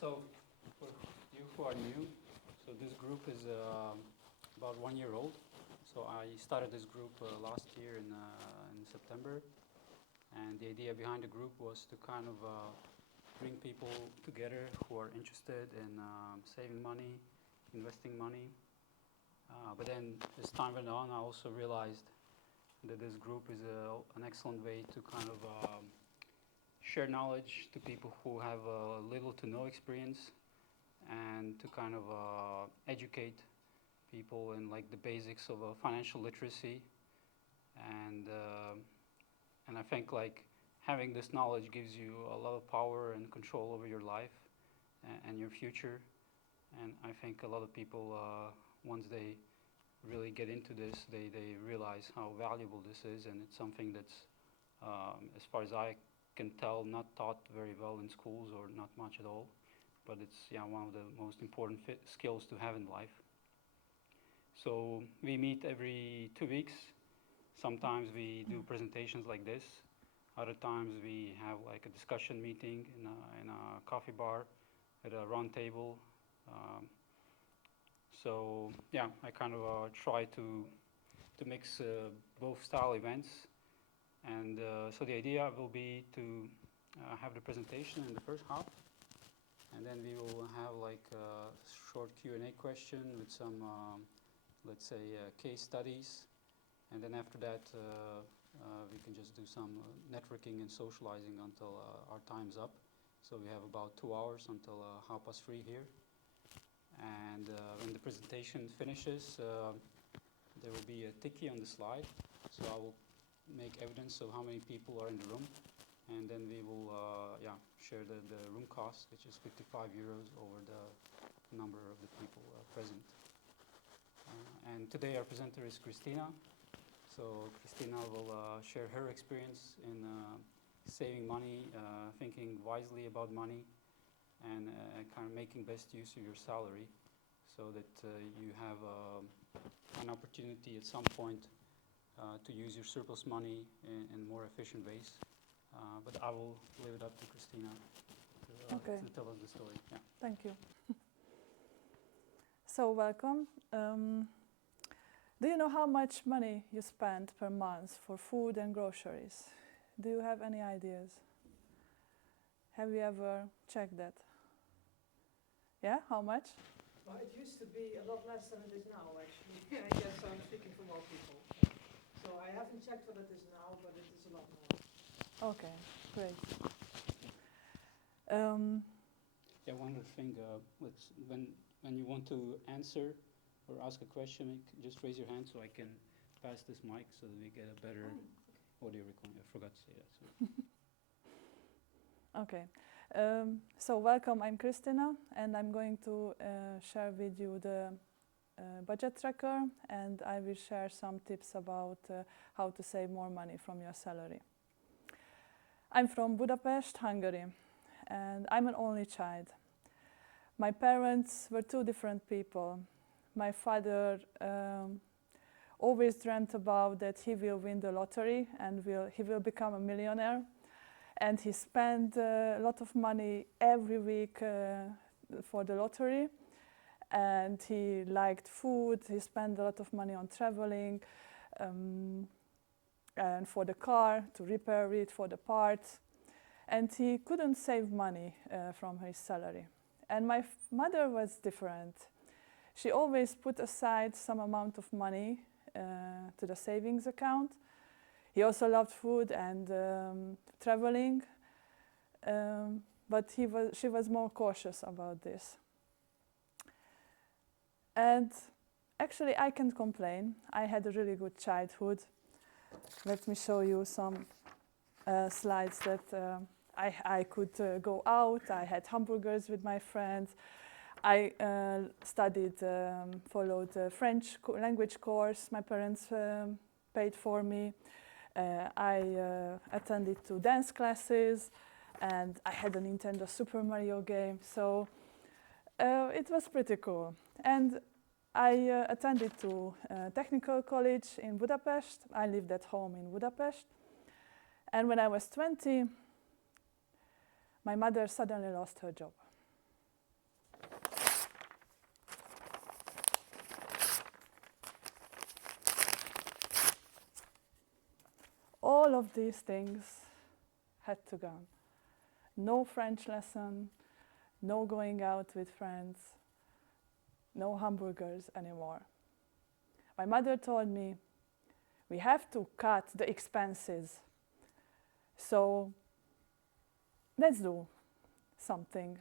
So for you who are new, so this group is about 1 year old. So I started this group last year in September, and the idea behind the group was to kind of bring people together who are interested in saving money, investing money. But then as time went on, I also realized that this group is an excellent way to kind of share knowledge to people who have little to no experience, and to kind of educate people in like the basics of financial literacy. And I think like having this knowledge gives you a lot of power and control over your life and your future. And I think a lot of people, once they really get into this, they realize how valuable this is, and it's something that's, as far as I can tell, not taught very well in schools, or not much at all. But it's one of the most important skills to have in life. So we meet every 2 weeks. Sometimes we do presentations like this. Other times we have like a discussion meeting in a coffee bar at a round table. So yeah, I kind of try to mix both style events. And so the idea will be to have the presentation in the first half, and then we will have like a short Q&A question with some, let's say, case studies. And then after that, we can just do some networking and socializing until our time's up. So we have about 2 hours until 3:30 here. And when the presentation finishes, there will be a ticky on the slide. So I will make evidence of how many people are in the room. And then we will share the room cost, which is 55 euros over the number of the people present. And today our presenter is Krisztina. So Krisztina will share her experience in saving money, thinking wisely about money, and kind of making best use of your salary, so that you have an opportunity at some point to use your surplus money in more efficient ways. But I will leave it up to Krisztina to tell us the story. Yeah. Thank you. So welcome. Do you know how much money you spend per month for food and groceries? Do you have any ideas? Have you ever checked that? Yeah, how much? Well, it used to be a lot less than it is now, actually. I guess I'm speaking for more people. So I haven't checked what it is now, but it is a lot more. Okay, great. One other thing, when you want to answer or ask a question, just raise your hand so I can pass this mic so that we get a better audio recording. I forgot to say that. So. Okay. So welcome, I'm Krisztina, and I'm going to share with you the budget tracker, and I will share some tips about how to save more money from your salary. I'm from Budapest, Hungary, and I'm an only child. My parents were two different people. My father always dreamt about that he will win the lottery and he will become a millionaire. And he spent a lot of money every week for the lottery. And he liked food, he spent a lot of money on traveling, and for the car, to repair it, for the parts. And he couldn't save money from his salary. And my mother was different. She always put aside some amount of money to the savings account. He also loved food and traveling, but she was more cautious about this. And actually, I can't complain. I had a really good childhood. Let me show you some slides that I could go out. I had hamburgers with my friends. I followed a French language course. My parents paid for me. I attended to dance classes, and I had a Nintendo Super Mario game. So it was pretty cool. And I attended to technical college in Budapest. I lived at home in Budapest. And when I was 20, my mother suddenly lost her job. of these things had to go. No French lesson, no going out with friends, no hamburgers anymore. My mother told me, we have to cut the expenses. So let's do something.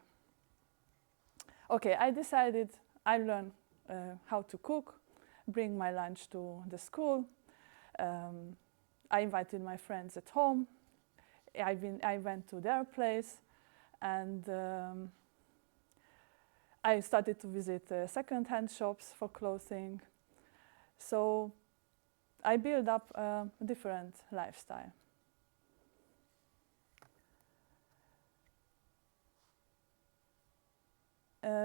Okay, I decided I learn how to cook, bring my lunch to the school. I invited my friends at home. I went to their place, and I started to visit second-hand shops for clothing. So I built up a different lifestyle.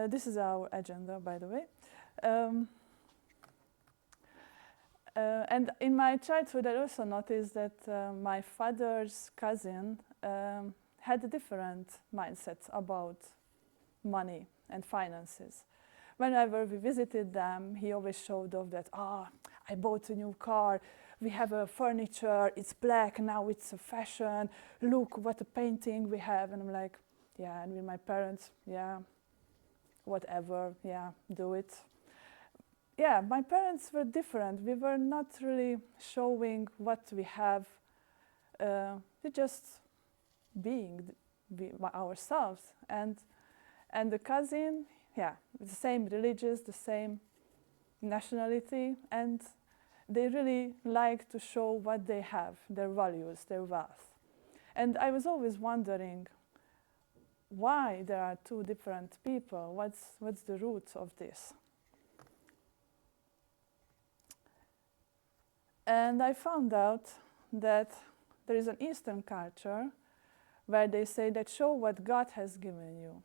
This is our agenda, by the way. And in my childhood, I also noticed that my father's cousin had a different mindset about money and finances. Whenever we visited them, he always showed off that, I bought a new car, we have a furniture, it's black, now it's a fashion, look what a painting we have. And I'm like, yeah, and with my parents, yeah, whatever, yeah, do it. Yeah, my parents were different. We were not really showing what we have. We just being ourselves. And the cousin, yeah, the same religious, the same nationality, and they really like to show what they have, their values, their wealth. And I was always wondering why there are two different people. What's the root of this? And I found out that there is an Eastern culture where they say that show what God has given you.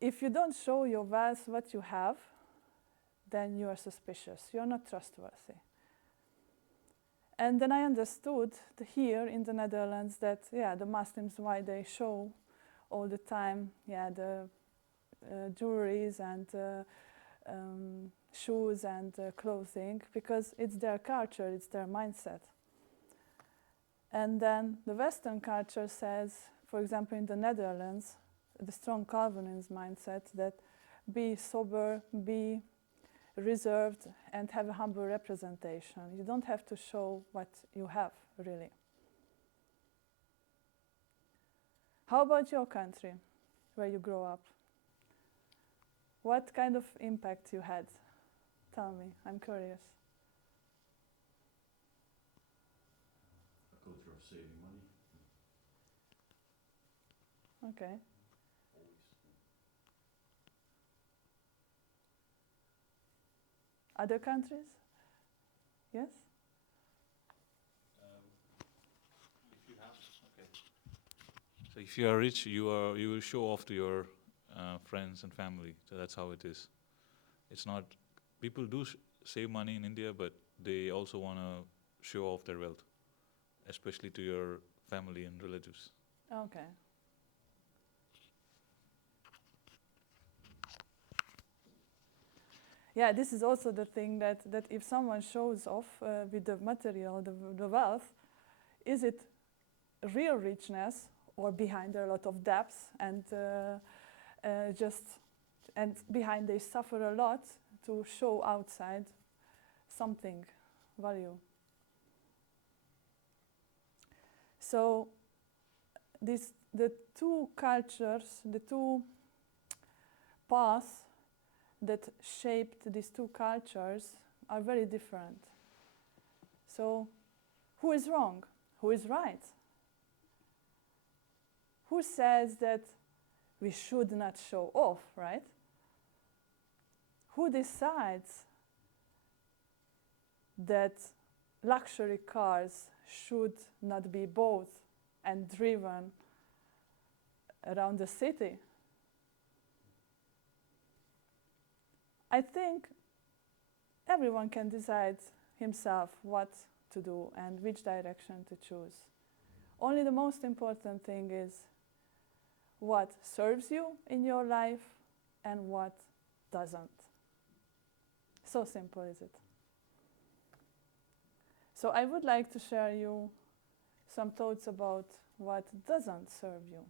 If you don't show your wealth, what you have, then you are suspicious. You're not trustworthy. And then I understood here in the Netherlands that, yeah, the Muslims, why they show all the time, yeah, the jewelries and shoes and clothing, because it's their culture, it's their mindset. And then the Western culture says, for example, in the Netherlands, the strong Calvinist mindset that be sober, be reserved, and have a humble representation. You don't have to show what you have, really. How about your country, where you grow up? What kind of impact you had? Tell me, I'm curious. A culture of saving money. Okay. Always. Other countries? Yes? If you have, okay. So if you are rich, you will show off to your friends and family. So that's how it is. It's not, people do save money in India, but they also want to show off their wealth, especially to your family and relatives. Okay. Yeah, this is also the thing that if someone shows off with the material, the wealth, is it real richness or behind there are a lot of debts and and behind they suffer a lot to show outside something, value. So the two cultures, the two paths that shaped these two cultures are very different. So who is wrong? Who is right? Who says that we should not show off, right? Who decides that luxury cars should not be bought and driven around the city? I think everyone can decide himself what to do and which direction to choose. Only the most important thing is what serves you in your life and what doesn't. So simple is it. So I would like to share you some thoughts about what doesn't serve you.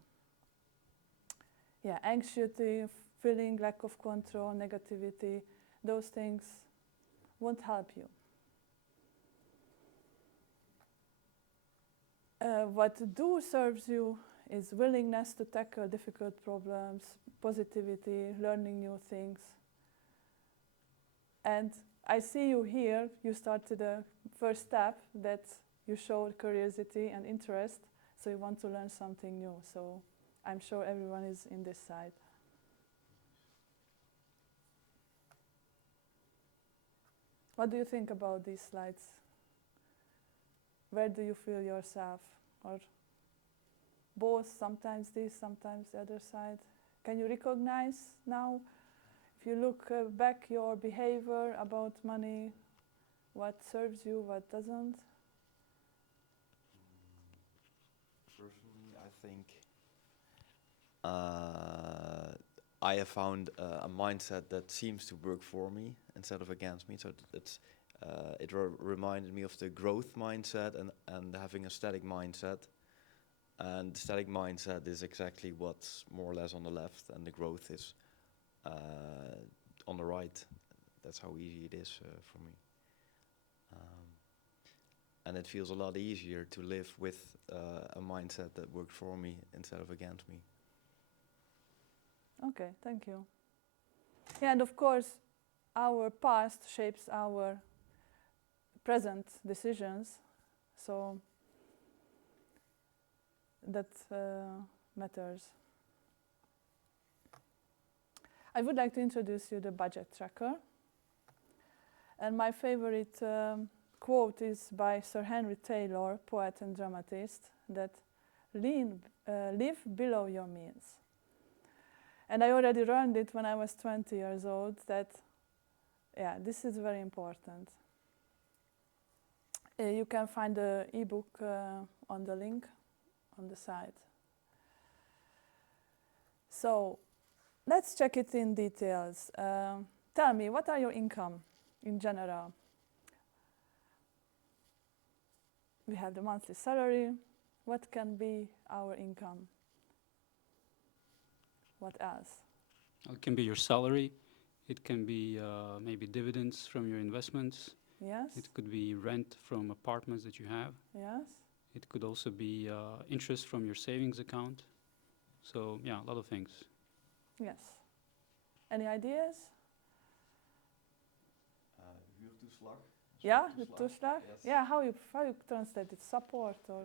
Yeah, anxiety, feeling, lack of control, negativity, those things won't help you. What do serves you is willingness to tackle difficult problems, positivity, learning new things. And I see you here, you started the first step that you showed curiosity and interest, so you want to learn something new. So I'm sure everyone is in this side. What do you think about these slides? Where do you feel yourself? Or both, sometimes this, sometimes the other side? Can you recognize now, if you look back your behavior about money, what serves you, what doesn't? Personally, I think I have found a mindset that seems to work for me instead of against me. So it reminded me of the growth mindset and having a static mindset. And the static mindset is exactly what's more or less on the left, and the growth is on the right. That's how easy it is for me. And it feels a lot easier to live with a mindset that works for me instead of against me. Okay, thank you. Yeah, and of course, our past shapes our present decisions, so that matters. I would like to introduce you the budget tracker. And my favorite quote is by Sir Henry Taylor, poet and dramatist, that live below your means. And I already learned it when I was 20 years old that, yeah, this is very important. You can find the ebook on the link on the side. So let's check it in details. Tell me, what are your income in general? We have the monthly salary. What can be our income? What else? It can be your salary. It can be maybe dividends from your investments. Yes? It could be rent from apartments that you have. Yes? It could also be interest from your savings account. So, yeah, a lot of things. Yes. Any ideas? Huurtoeslag. Yeah, the toeslag? Yes. Yeah, how you translate it? Support or?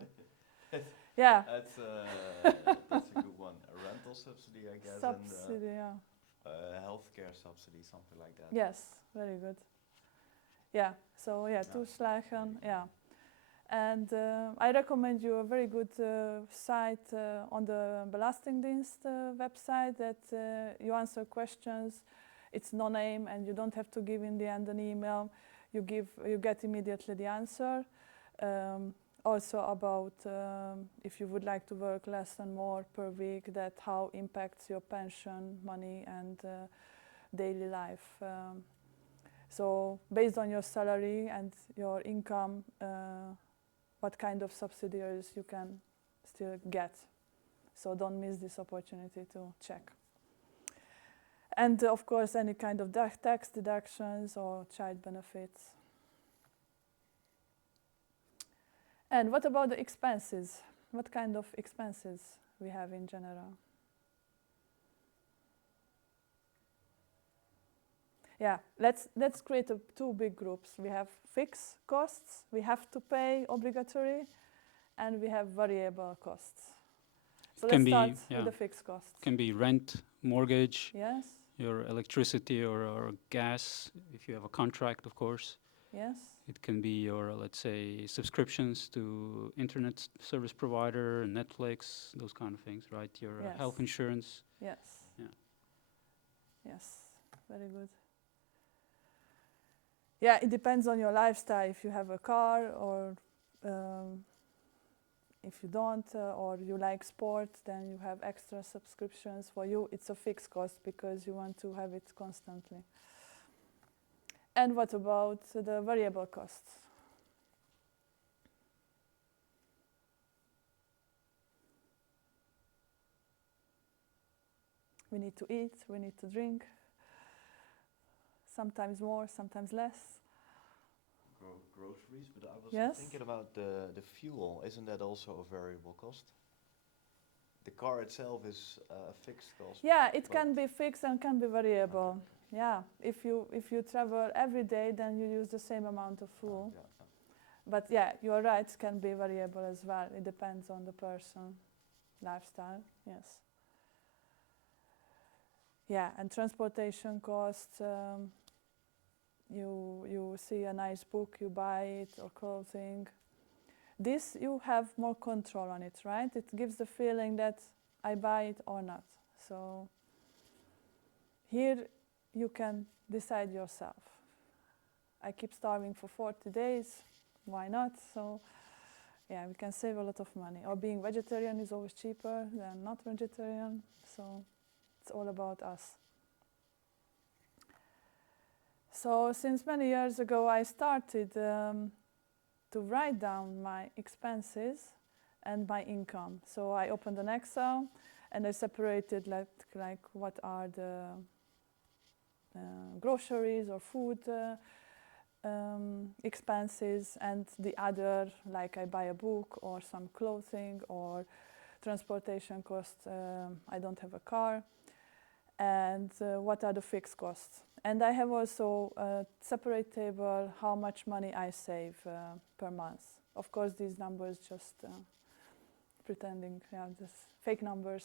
Yeah. That's a good one. A rental subsidy, I guess, Subsidy, yeah. and healthcare subsidy, something like that. Yes, very good. Yeah, so yeah, Yeah. toeslagen, yeah. And I recommend you a very good site on the Belastingdienst website that you answer questions. It's no name and you don't have to give in the end an email. You get immediately the answer. Also about if you would like to work less and more per week, that how impacts your pension, money and daily life. So based on your salary and your income, what kind of subsidies you can still get. So don't miss this opportunity to check. And of course, any kind of tax deductions or child benefits. And what about the expenses? What kind of expenses we have in general? Yeah, let's create two big groups. We have fixed costs, we have to pay obligatory, and we have variable costs. So let's start with the fixed costs. Can be rent, mortgage, Yes, your electricity or gas, if you have a contract, of course. yes, It can be your, let's say, subscriptions to internet service provider, Netflix, those kind of things, right? Your Yes. health insurance. yes. Yeah. Yes, very good. Yeah, it depends on your lifestyle. If you have a car or if you don't, or you like sport, then you have extra subscriptions. For you, it's a fixed cost because you want to have it constantly. And what about the variable costs? We need to eat, we need to drink, sometimes more, sometimes less. Groceries, but I was Yes. thinking about the fuel. Isn't that also a variable cost? The car itself is a fixed cost. Yeah, it but- can be fixed and can be variable. Okay. Yeah, if you travel every day, then you use the same amount of fuel. Yeah. But yeah, you're right, it can be variable as well. It depends on the person, lifestyle, yes. Yeah, and transportation costs, you see a nice book, you buy it, or clothing. This, you have more control on it, right? It gives the feeling that I buy it or not. So here you can decide yourself. I keep starving for 40 days, why not? So yeah, we can save a lot of money. Or being vegetarian is always cheaper than not vegetarian, so it's all about us. So since many years ago I started to write down my expenses and my income. So I opened an Excel and I separated like what are the groceries or food expenses, and the other, like I buy a book or some clothing or transportation costs, I don't have a car, and what are the fixed costs. And I have also a separate table how much money I save per month. Of course, these numbers just pretending, yeah, just fake numbers.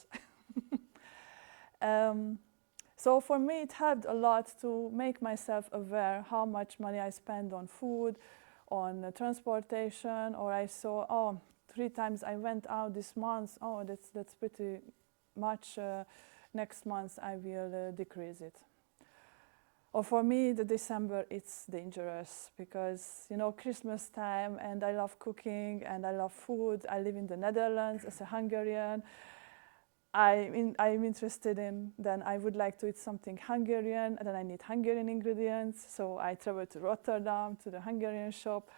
So for me, it helped a lot to make myself aware how much money I spend on food, on transportation, or I saw, oh, 3 times I went out this month, oh, that's pretty much, next month I will decrease it. Or for me, the December, it's dangerous because, you know, Christmas time, and I love cooking and I love food. I live in the Netherlands as a Hungarian. I'm interested in, then I would like to eat something Hungarian, and then I need Hungarian ingredients. So I travel to Rotterdam, to the Hungarian shop.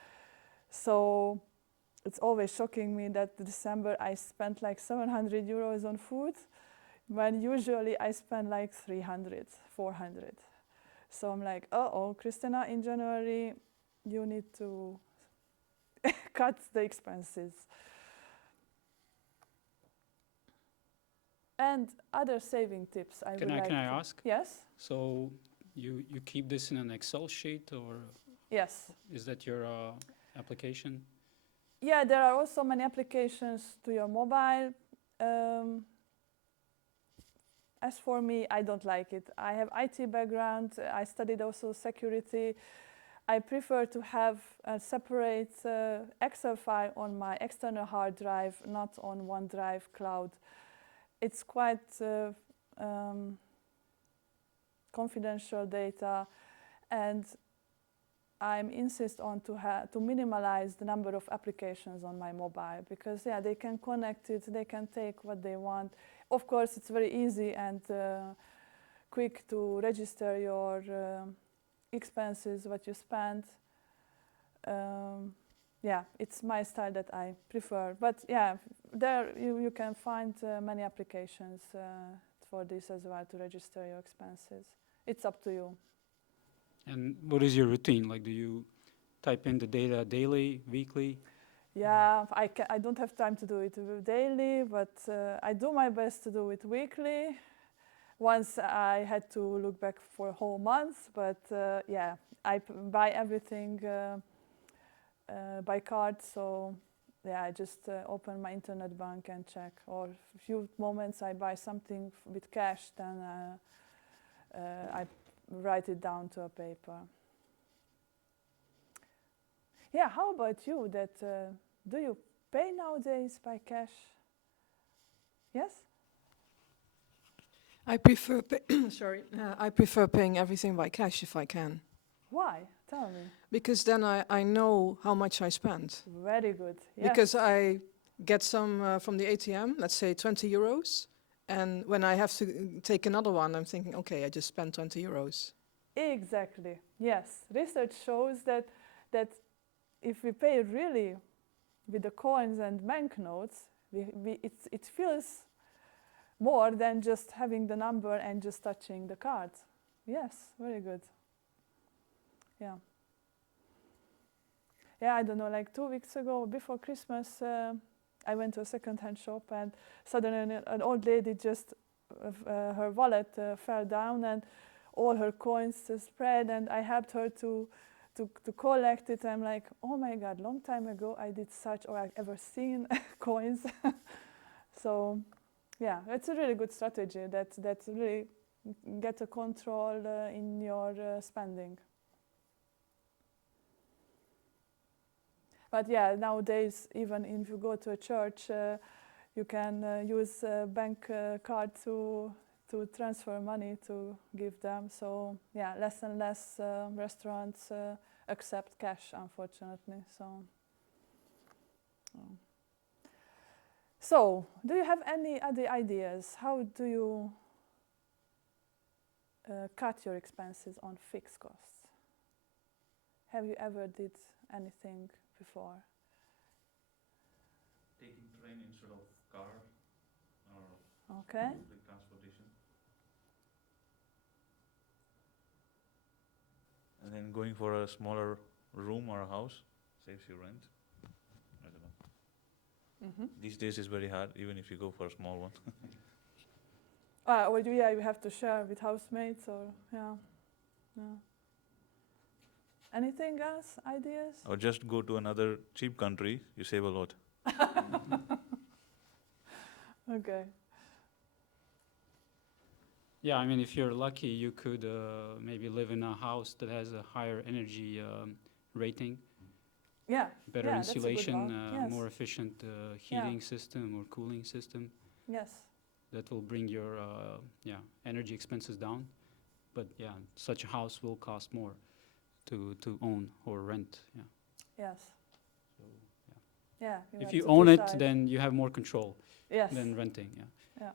So it's always shocking me that December I spent like 700 euros on food, when usually I spend like 300, 400. So I'm like, uh-oh, Krisztina, in January, you need to cut the expenses. And other saving tips I would like Can I to- ask? Yes? So you keep this in an Excel sheet, or Yes. is that your application? Yeah, there are also many applications to your mobile. As for me, I don't like it. I have IT background. I studied also security. I prefer to have a separate Excel file on my external hard drive, not on OneDrive cloud. It's quite confidential data, and I'm insist on to minimize the number of applications on my mobile, because yeah, they can connect it, they can take what they want. Of course, it's very easy and quick to register your expenses, what you spend. Yeah, it's my style that I prefer. But yeah, there you can find many applications for this as well, to register your expenses. It's up to you. And what is your routine? Like, do you type in the data daily, weekly? Yeah, I don't have time to do it daily, but I do my best to do it weekly. Once I had to look back for a whole month, but yeah, I buy everything by card, so yeah, I just open my internet bank and check. Or a few moments I buy something with cash, then I write it down to a paper. Yeah, how about you? Do you pay nowadays by cash? Yes? I prefer, I prefer paying everything by cash if I can, Why? Tell me. because then I know how much I spend. Very good. Yes. Because I get some from the ATM, let's say 20 euros, and when I have to take another one, I'm thinking, okay, I just spent 20 euros. Exactly. Yes. Research shows that if we pay really with the coins and banknotes, it feels more than just having the number and just touching the card. Yes, very good. Yeah. Yeah, I don't know, like 2 weeks ago, before Christmas, I went to a second-hand shop and suddenly an old lady just, her wallet fell down and all her coins spread, and I helped her to collect it. I'm like, oh my God, long time ago I did such, or I've ever seen coins. So yeah, it's a really good strategy that really get a control in your spending. But yeah, nowadays, even if you go to a church, you can use a bank card to transfer money to give them. So yeah, less and less restaurants accept cash, unfortunately. So, do you have any other ideas? How do you cut your expenses on fixed costs? Have you ever did anything before? Taking train instead of car or Okay. public transportation. And then going for a smaller room or a house saves you rent. I don't know. Mm-hmm. These days it's very hard, even if you go for a small one. Or you have to share with housemates, or yeah. Anything else? Ideas? Or just go to another cheap country, you save a lot. Okay. Yeah, I mean, if you're lucky, you could maybe live in a house that has a higher energy rating, Yeah. better Yeah, that's a good insulation, one. Yes. more efficient heating system or cooling system. Yes. That will bring your energy expenses down. But yeah, such a house will cost more to own or rent. Yeah. Yes. So, Yeah. if have you to own it, decide. then you have more control Yes. than renting. Yeah. Yeah.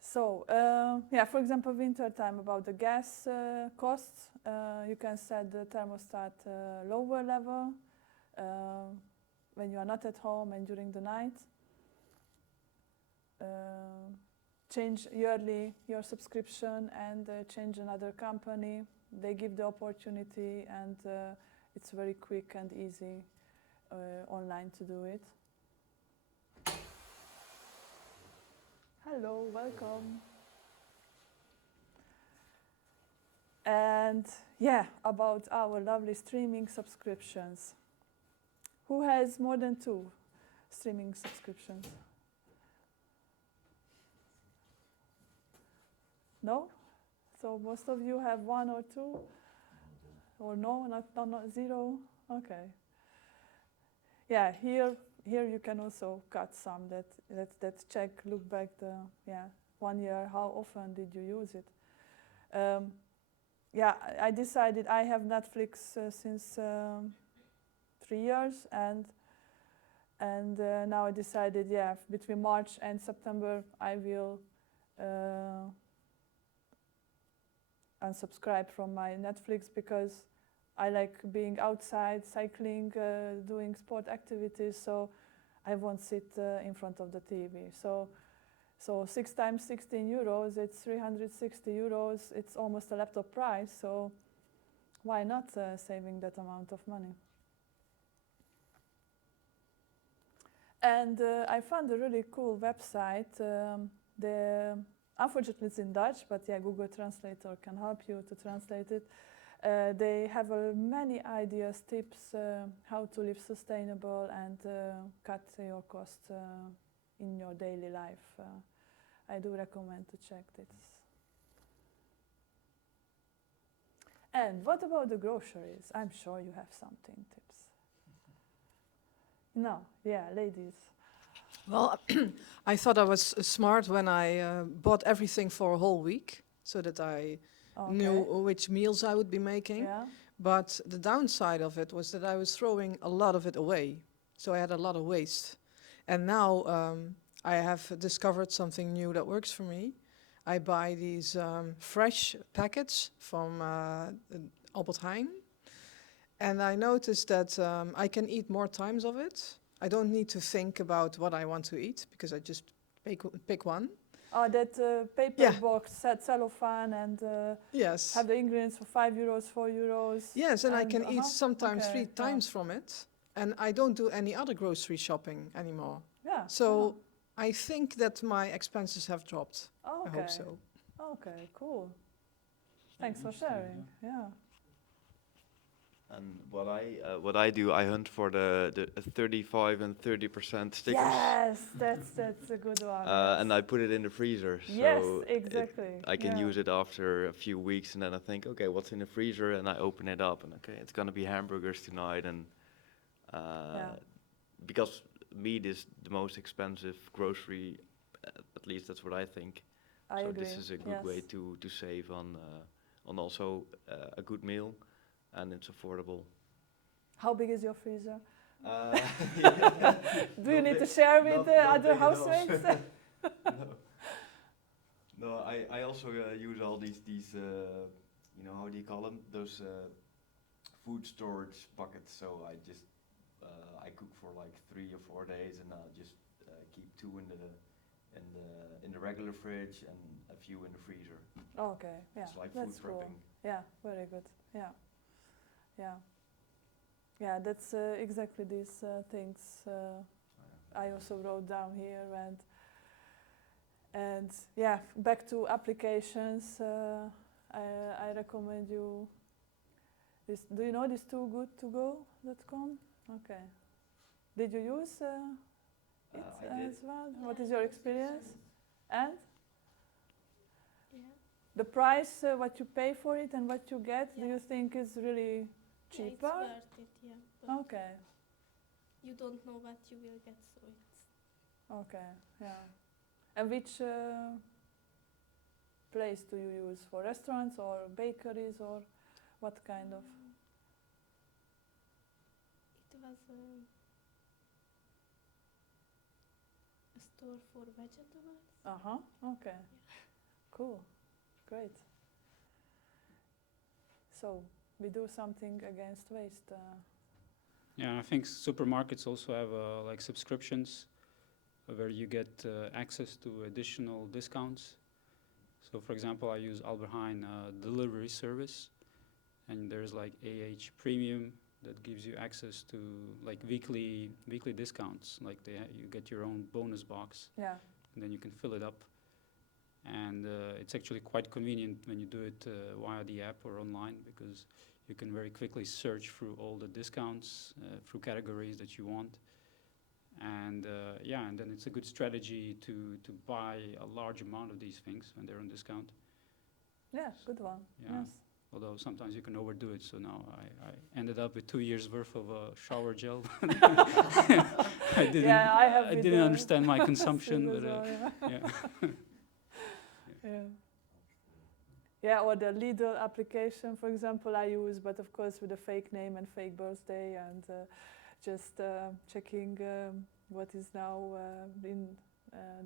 So, for example, winter time, about the gas costs, you can set the thermostat lower level when you are not at home and during the night. Change yearly your subscription and change another company. They give the opportunity, and it's very quick and easy online to do it. Hello, welcome. And yeah, about our lovely streaming subscriptions. Who has more than 2 streaming subscriptions? No? So most of you have 1 or 2? Or no, not 0? Okay. Yeah, here you can also cut some that check, look back 1 year, how often did you use it? I decided I have Netflix since 3 years, and now I decided, between March and September I will unsubscribe from my Netflix, because I like being outside, cycling, doing sport activities, so I won't sit in front of the TV. So 6 times 16 euros, it's 360 euros, it's almost a laptop price, so why not saving that amount of money? And I found a really cool website. Unfortunately, it's in Dutch, but Google Translator can help you to translate it. They have many ideas, tips, how to live sustainable and cut your costs in your daily life. I do recommend to check this. And what about the groceries? I'm sure you have something, tips. No, ladies. Well, I thought I was smart when I bought everything for a whole week, so that I knew which meals I would be making. Yeah. But the downside of it was that I was throwing a lot of it away, so I had a lot of waste. And now I have discovered something new that works for me. I buy these fresh packets from Albert Heijn, and I noticed that I can eat more times of it. I don't need to think about what I want to eat because I just pick one. Oh, that paper Yeah. box, cellophane, and Yes. have the ingredients for €5, €4. Yes, and I can eat sometimes okay, 3 times from it. And I don't do any other grocery shopping anymore. Yeah. So I think that my expenses have dropped. Oh, I okay. hope so. Okay, cool. Thanks for Interesting, sharing. Yeah. And what I do, I hunt for the 35 and 30% stickers. Yes, that's a good one. And I put it in the freezer. Yes, So exactly. I can yeah. use it after a few weeks, and then I think, okay, what's in the freezer? And I open it up, and okay, it's gonna be hamburgers tonight, and because meat is the most expensive grocery, at least that's what I think. I so agree. this is a good way to save on also a good meal, and it's affordable. How big is your freezer? Yeah. Do you need to share with not other big enough. housemates? No, I also use all these you know, how do you call them? Those food storage buckets. So I just I cook for like 3 or 4 days, and I'll just keep 2 in the regular fridge and a few in the freezer. Okay, yeah, It's like that's food cool. prepping. Yeah, very good. Yeah, yeah, yeah. That's exactly these things I also wrote down here, and yeah, back to applications. I recommend you this. Do you know this toogoodtogo.com? Okay. Did you use it I did. as well? Yeah, What is it your was experience? fun. And Yeah. the price, what you pay for it and what you get, do Yeah. you think is really cheaper? Yeah, it's worth it, yeah. But Okay, you don't know what you will get, so it's okay, yeah. And which place do you use for restaurants or bakeries or what kind of? it was a store for vegetables. Uh-huh, okay. Cool, great. So we do something against waste. Yeah, I think supermarkets also have like subscriptions where you get access to additional discounts. So for example, I use Albert Heijn delivery service, and there's like AH Premium that gives you access to like weekly discounts. Like you get your own bonus box, Yeah, and then you can fill it up. And it's actually quite convenient when you do it via the app or online, because you can very quickly search through all the discounts through categories that you want. And yeah, and then it's a good strategy to buy a large amount of these things when they're on discount. yeah, good one. Yeah. Yes. Although sometimes you can overdo it, so now I ended up with 2 years worth of shower gel. I didn't understand my consumption, but yeah. Yeah. Yeah, or the Lidl application, for example, I use, but of course with a fake name and fake birthday, and just checking what is now in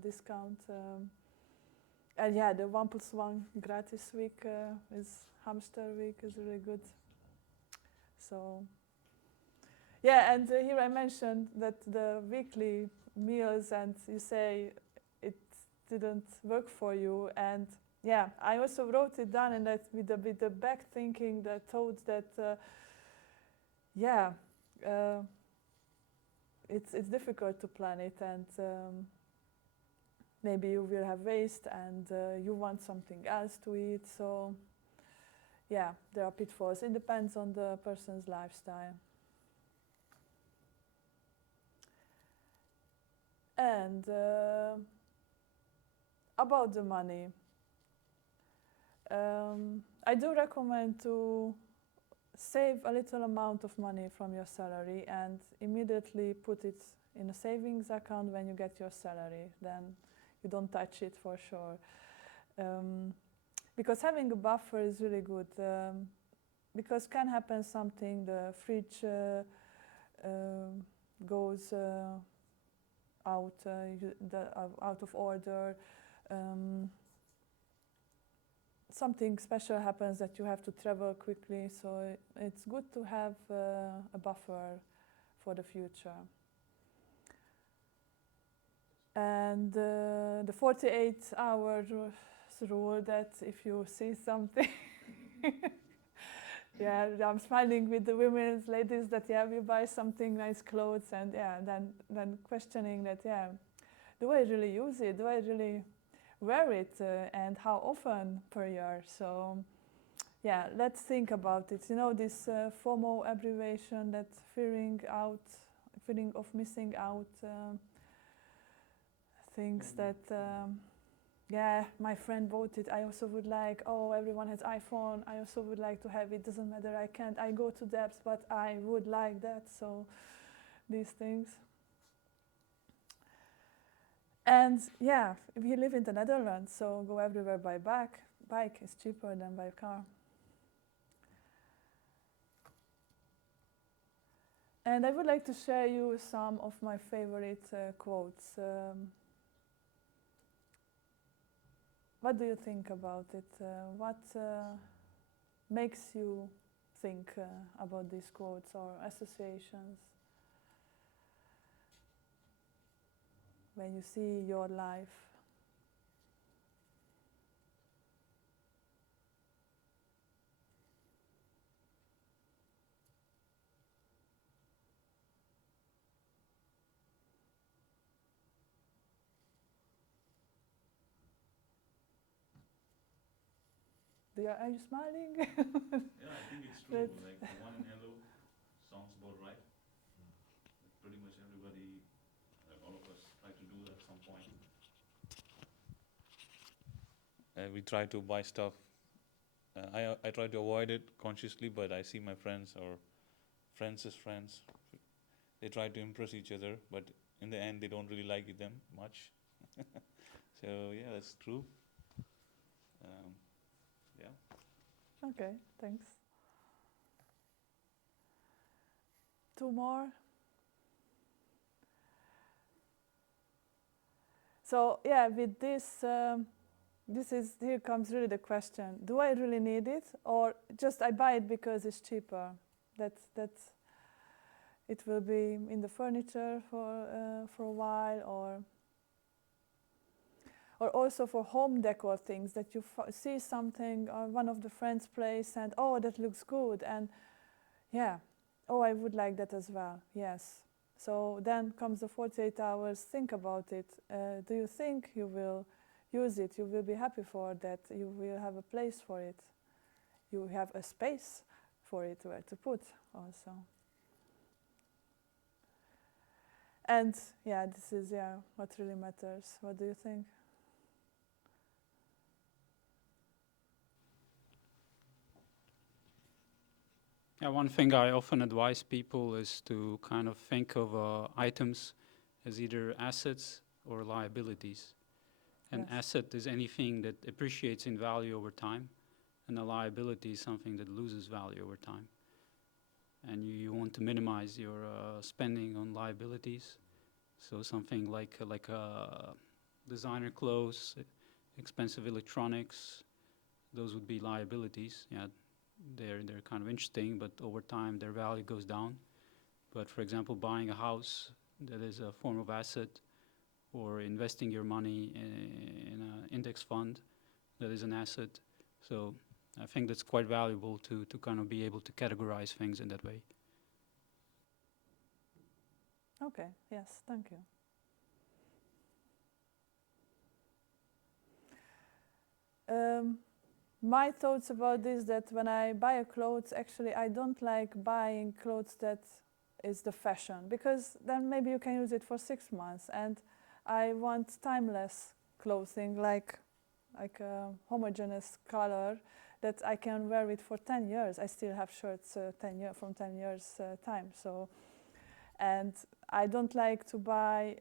discount. And yeah, the 1+1 gratis week is hamster week is really good. So yeah, and here I mentioned that the weekly meals, and you say it didn't work for you, and yeah, I also wrote it down, and that with the back thinking, the thought that it's difficult to plan it, and maybe you will have waste, and you want something else to eat. So yeah, there are pitfalls. It depends on the person's lifestyle. And about the money, I do recommend to save a little amount of money from your salary and immediately put it in a savings account when you get your salary. Then you don't touch it for sure. Because having a buffer is really good. Because can happen something, the fridge goes out of order. Something special happens that you have to travel quickly, so it's good to have a buffer for the future. And the 48-hour rule, that if you see something, yeah, I'm smiling with the women, ladies, that yeah, we buy something, nice clothes, and yeah, then questioning that, yeah, do I really use it? Do I really wear it? And how often per year? So yeah, let's think about it. You know, this FOMO abbreviation, that fearing of missing out. Things that, yeah, my friend bought it, I also would like. Oh, everyone has iPhone, I also would like to have it. Doesn't matter, I can't, I go to depths, but I would like that. So these things. And yeah, we live in the Netherlands, so go everywhere by bike. Bike is cheaper than by car. And I would like to share you some of my favorite quotes. What do you think about it? What makes you think about these quotes or associations when you see your life? Are you smiling? Yeah, I think it's true. That- Like the one in yellow sounds about right. Pretty much everybody, all of us, try to do that at some point. We try to buy stuff. I try to avoid it consciously, but I see my friends or friends' friends. They try to impress each other, but in the end, they don't really like them much. So yeah, that's true. Yeah. Okay, thanks. Two more. So yeah, with this, here comes really the question: do I really need it, or just I buy it because it's cheaper? That it will be in the furniture for a while, or also for home decor things, that you see something on one of the friends' place and oh, that looks good, and yeah, oh, I would like that as well. Yes. So then comes the 48 hours. Think about it. Do you think you will use it? You will be happy for that. You will have a place for it. You have a space for it where to put also. And yeah, this is what really matters. What do you think? Yeah, one thing I often advise people is to kind of think of items as either assets or liabilities. An Yes. asset is anything that appreciates in value over time, and a liability is something that loses value over time. And you want to minimize your spending on liabilities. So something like designer clothes, expensive electronics, those would be liabilities. Yeah, they're kind of interesting, but over time their value goes down. But for example, buying a house, that is a form of asset, or investing your money in an index fund, that is an asset. So I think that's quite valuable to kind of be able to categorize things in that way. Okay, yes, thank you. My thoughts about this, that when I buy a clothes, actually I don't like buying clothes that is the fashion, because then maybe you can use it for 6 months, and I want timeless clothing, like a homogeneous color that I can wear it for 10 years. I still have shirts from 10 years time. So, and I don't like to buy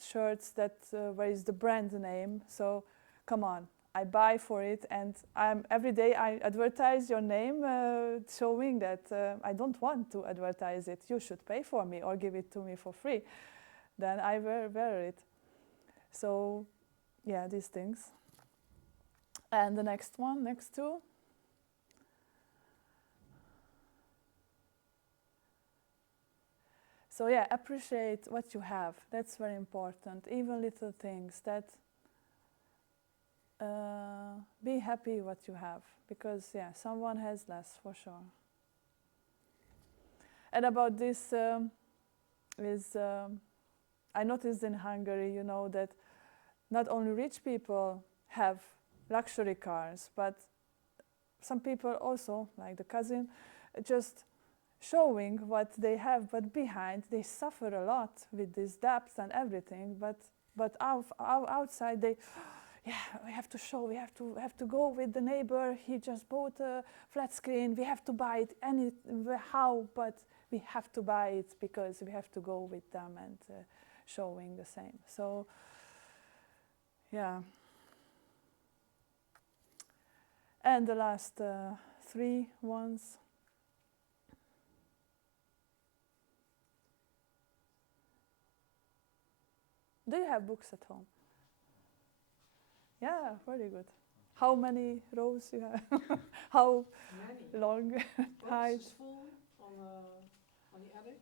shirts that where is the brand name. So come on, I buy for it, and every day I advertise your name, showing that I don't want to advertise it. You should pay for me or give it to me for free. Then I wear it. So yeah, these things. And the next two. So yeah, appreciate what you have. That's very important. Even little things that be happy what you have, because yeah, someone has less for sure. And about this I noticed in Hungary, you know, that not only rich people have luxury cars, but some people also, like the cousin, just showing what they have, but behind they suffer a lot with these debts and everything. But outside they, yeah, we have to show, we have to go with the neighbor. He just bought a flat screen. We have to buy it how, but we have to buy it because we have to go with them and showing the same. So yeah. And the last 3 ones. Do you have books at home? Yeah, very good. How many rows you have? How Many. long? Height? Box is full on the attic,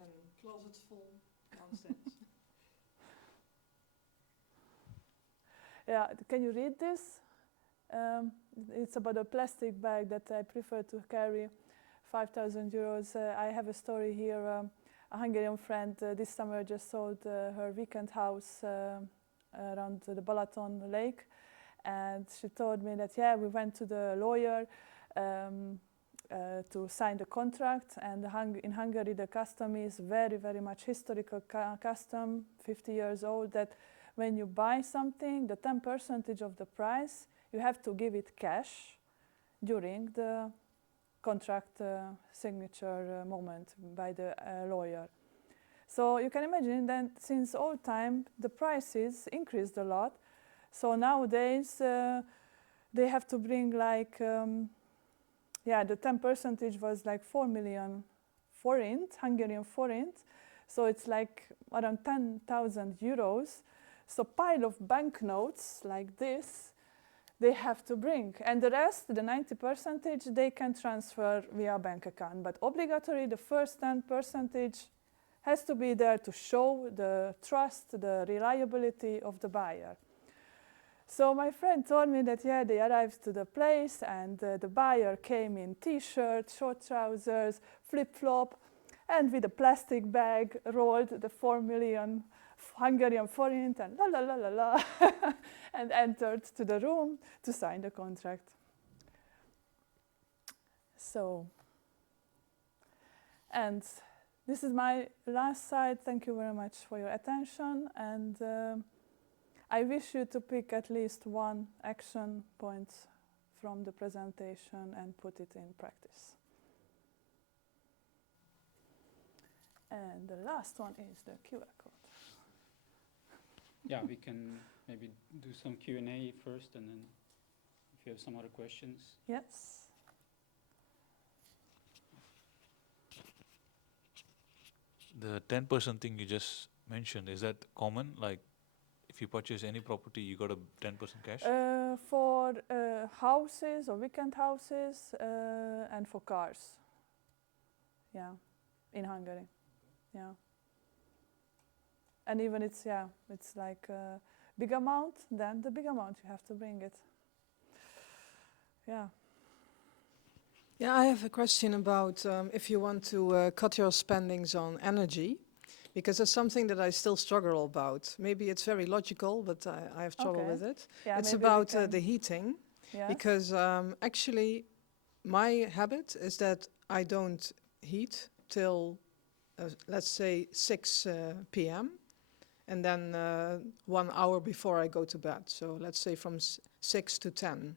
and closets full downstairs. Yeah, can you read this? It's about a plastic bag that I prefer to carry, 5,000 euros. I have a story here. A Hungarian friend this summer just sold her weekend house around the Balaton lake, and she told me that yeah, we went to the lawyer to sign the contract, and in Hungary the custom is very, very much historical custom, 50 years old, that when you buy something, the 10% of the price, you have to give it cash during the contract signature moment by the lawyer. So you can imagine that since old time, the prices increased a lot. So nowadays, they have to bring like, the 10% was like 4 million forint, Hungarian forint. So it's like around 10,000 euros. So pile of banknotes like this, they have to bring. And the rest, the 90%, they can transfer via bank account. But obligatory, the first 10% has to be there to show the trust, the reliability of the buyer. So my friend told me that, yeah, they arrived to the place and the buyer came in t-shirt, short trousers, flip-flop, and with a plastic bag rolled the 4 million Hungarian forint and la la la la la and entered to the room to sign the contract. So, and this is my last slide. Thank you very much for your attention, and I wish you to pick at least one action point from the presentation and put it in practice. And the last one is the QR code. Yeah, we can maybe do some Q&A first, and then if you have some other questions. Yes. The 10% thing you just mentioned, is that common? Like, if you purchase any property, you got a 10% cash? For houses or weekend houses and for cars. Yeah, in Hungary. Yeah. And even it's like a big amount, then the big amount you have to bring it. Yeah. Yeah, I have a question about if you want to cut your spendings on energy, because that's something that I still struggle about. Maybe it's very logical, but I have trouble Okay. with it. Yeah, It's maybe we about can- the heating, Yes. because actually my habit is that I don't heat till, let's say, 6 p.m. and then 1 hour before I go to bed. So let's say from 6 to 10.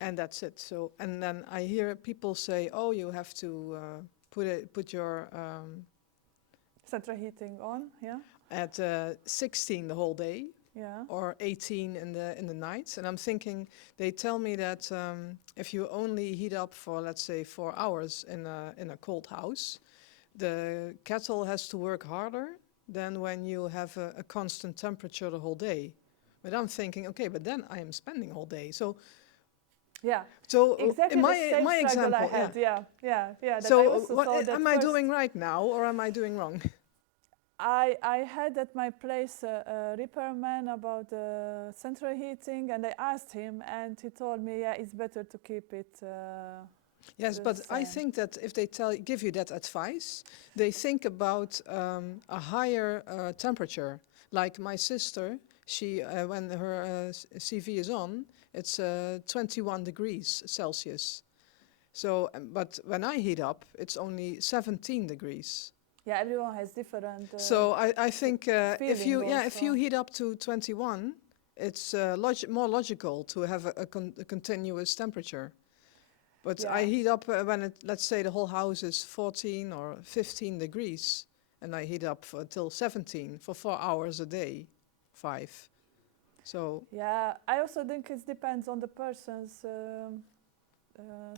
And that's it. So, and then I hear people say, "Oh, you have to put your Central heating on, yeah? at 16 the whole day, Yeah. or 18 in the night." And I'm thinking, they tell me that if you only heat up for, let's say, 4 hours in a cold house, the kettle has to work harder than when you have a constant temperature the whole day. But I'm thinking, okay, but then I am spending all day. So Yeah, So exactly in the same my struggle I example, had. Yeah, yeah, yeah. That I So also what thought that am I first doing right now, or am I doing wrong? I had at my place a repairman about central heating, and I asked him, and he told me, yeah, it's better to keep it. Yes, The but I same. think that if they give you that advice, they think about a higher temperature. Like my sister, she when her CV is on, it's 21 degrees Celsius. So, but when I heat up, it's only 17 degrees. Yeah, everyone has different. So I think if you feeling if you also. heat up to 21, it's more logical to have a continuous temperature. But I Yeah. heat up when let's say the whole house is 14 or 15 degrees, and I heat up until 17 for 4 hours a day, 5. So Yeah, I also think it depends on the person's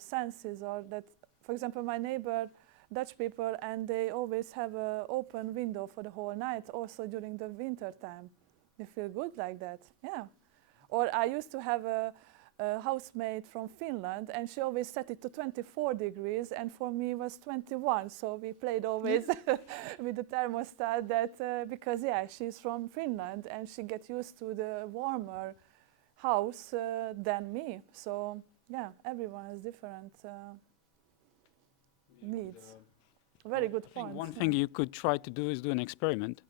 senses, or that, for example, my neighbor, Dutch people, and they always have an open window for the whole night, also during the winter time. They feel good like that, yeah. Or I used to have a housemate from Finland, and she always set it to 24 degrees, and for me it was 21. So we played always with the thermostat that because yeah, she's from Finland and she gets used to the warmer house than me. So yeah, everyone has different needs. Very good I think point. one thing you could try to do is do an experiment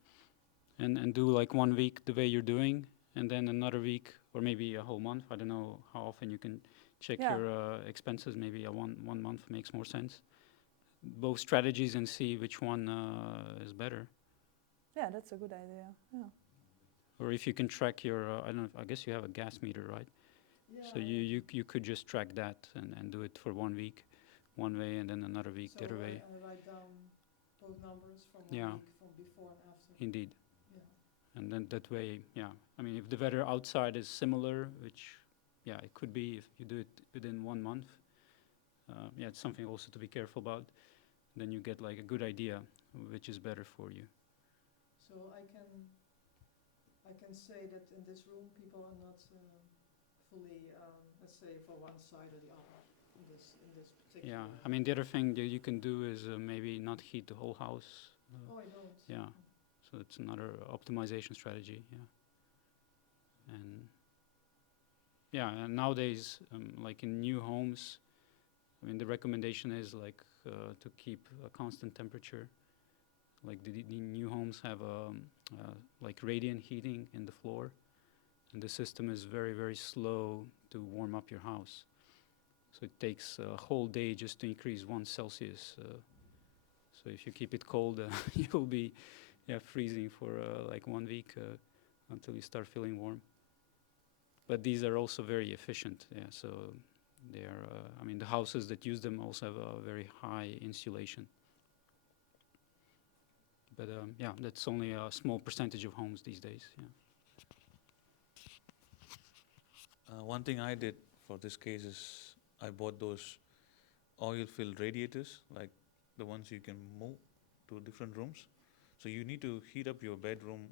and do like 1 week the way you're doing, and then another week or maybe a whole month. I don't know how often you can check Yeah. your expenses. Maybe a one month makes more sense. Both strategies and see which one is better. Yeah, that's a good idea. Yeah. Or if you can track your, I don't know, I guess you have a gas meter, right? So you could just track that and do it for 1 week, one way, and then another week the other way. write down both numbers from Yeah. week, from before and after. Indeed. Yeah. And then that way, yeah. I mean, if the weather outside is similar, which, yeah, it could be if you do it within 1 month. Yeah, it's something also to be careful about. Then you get like a good idea which is better for you. So I can say that in this room people are not fully, let's say, for one side or the other in this particular. Yeah, I mean, the other thing that you can do is maybe not heat the whole house. Oh, I don't. Yeah, so it's another optimization strategy. Yeah, and yeah, and nowadays, like in new homes, I mean, the recommendation is like to keep a constant temperature. Like the new homes have like radiant heating in the floor, and the system is very, very slow to warm up your house. So it takes a whole day just to increase 1 Celsius. So if you keep it cold, you'll be freezing for like 1 week until you start feeling warm. But these are also very efficient. Yeah, so they are. I mean, the houses that use them also have a very high insulation. But yeah, that's only a small percentage of homes these days. Yeah. One thing I did for this case is I bought those oil-filled radiators, like the ones you can move to different rooms. So you need to heat up your bedroom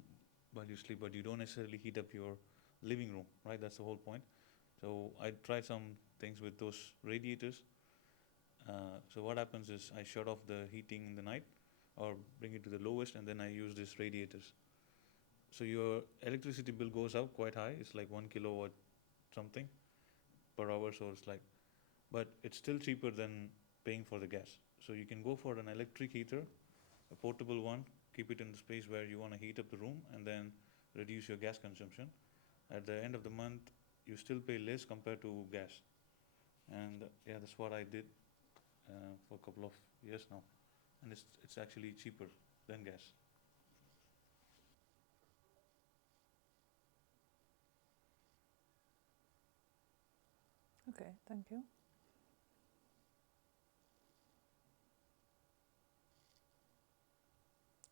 while you sleep, but you don't necessarily heat up your living room, right? That's the whole point. So I tried some things with those radiators. So what happens is I shut off the heating in the night or bring it to the lowest, and then I use these radiators. So your electricity bill goes up quite high. It's like 1 kilowatt something per hour, so it's like, but it's still cheaper than paying for the gas. So you can go for an electric heater, a portable one, keep it in the space where you want to heat up the room, and then reduce your gas consumption. At the end of the month, you still pay less compared to gas. And yeah, that's what I did for a couple of years now. And it's actually cheaper than gas. Okay, thank you.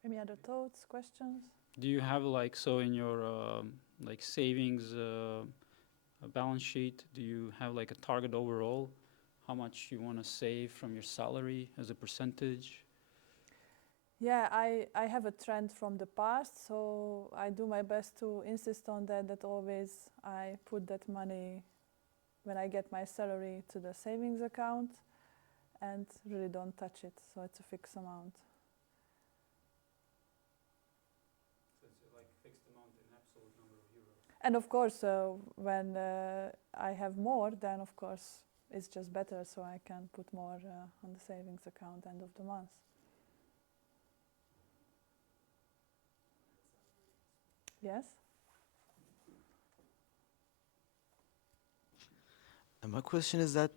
Any other thoughts, questions? Do you have like, so in your like savings balance sheet, do you have like a target overall? How much you want to save from your salary as a percentage? Yeah, I have a trend from the past, so I do my best to insist on that always I put that money when I get my salary to the savings account and really don't touch it. So it's a fixed amount. So it's like fixed amount in absolute number of euros. And of course, when I have more, then of course it's just better, so I can put more on the savings account end of the month. Yes? And my question is that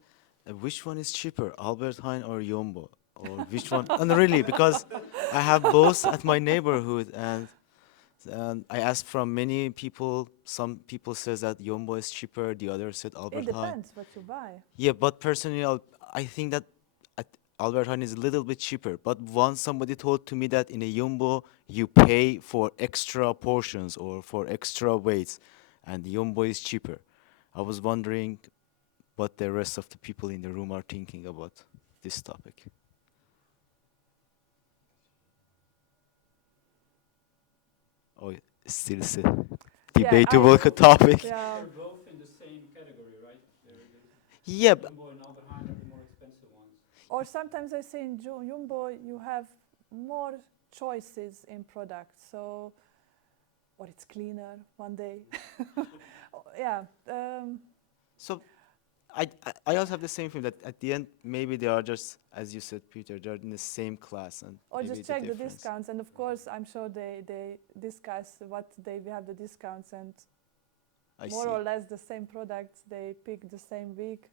which one is cheaper, Albert Heijn or Jumbo? Or which one? And really, because I have both at my neighborhood, and I asked from many people. Some people says that Jumbo is cheaper, the others said Albert It Heijn. depends what you buy. Yeah, but personally, I think that at Albert Heijn is a little bit cheaper. But once somebody told to me that in a Jumbo you pay for extra portions or for extra weights, and the Jumbo is cheaper. I was wondering what the rest of the people in the room are thinking about this topic. Oh, still a debatable topic. Yeah. They're both in the same category, right? Yeah, Jumbo and Albert Heijn are the more expensive ones. Or sometimes I say in Jumbo you have more choices in products, so or it's cleaner one day. Yeah. so I also have the same feeling that at the end maybe they are just, as you said, Peter, they're in the same class, and Or maybe just check the difference. discounts, and of course I'm sure they discuss what day we have the discounts, and I more see. or less the same products they pick the same week.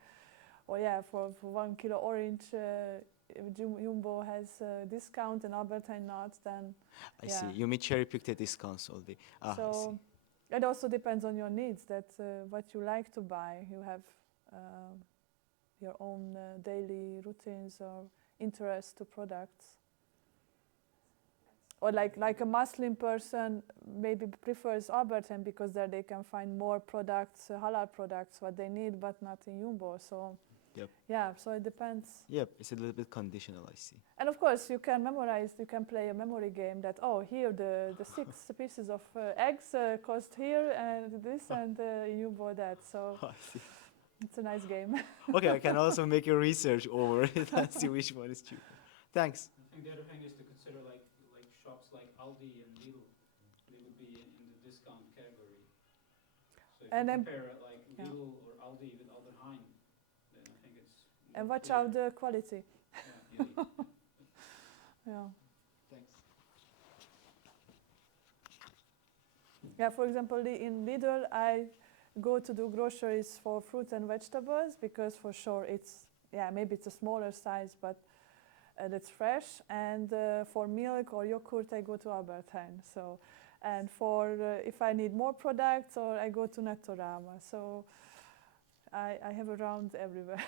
Or yeah, for 1 kilo orange, Jumbo has a discount and Albert Heijn not, then I yeah. see. You may cherry pick the discounts all day. I see. So it also depends on your needs, that what you like to buy. You have your own daily routines or interest to products. Or like a Muslim person maybe prefers Albert Heijn because there they can find more products, halal products, what they need, but not in Jumbo. So Yep. yeah, so it depends. Yep, it's a little bit conditional, I see. And of course, you can memorize, you can play a memory game that, oh, here the 6 pieces of eggs cost here and this, and you bought that. So I see. it's a nice game. Okay, I can also make a research over it and see which one is cheaper. Thanks. I think the other thing is to consider like shops like Aldi and Lidl. They would be in the discount category. So if And you then- compare like yeah. Lidl or Aldi with Albert Heijn, then I think it's more And watch clear. out the quality. Yeah, easy. Yeah. Thanks. Yeah, for example, in Lidl, I go to do groceries for fruit and vegetables because for sure it's, yeah, maybe it's a smaller size, but that's fresh. And for milk or yogurt, I go to Albert Heijn. So, and for if I need more products, or I go to Nettorama. So I have around everywhere.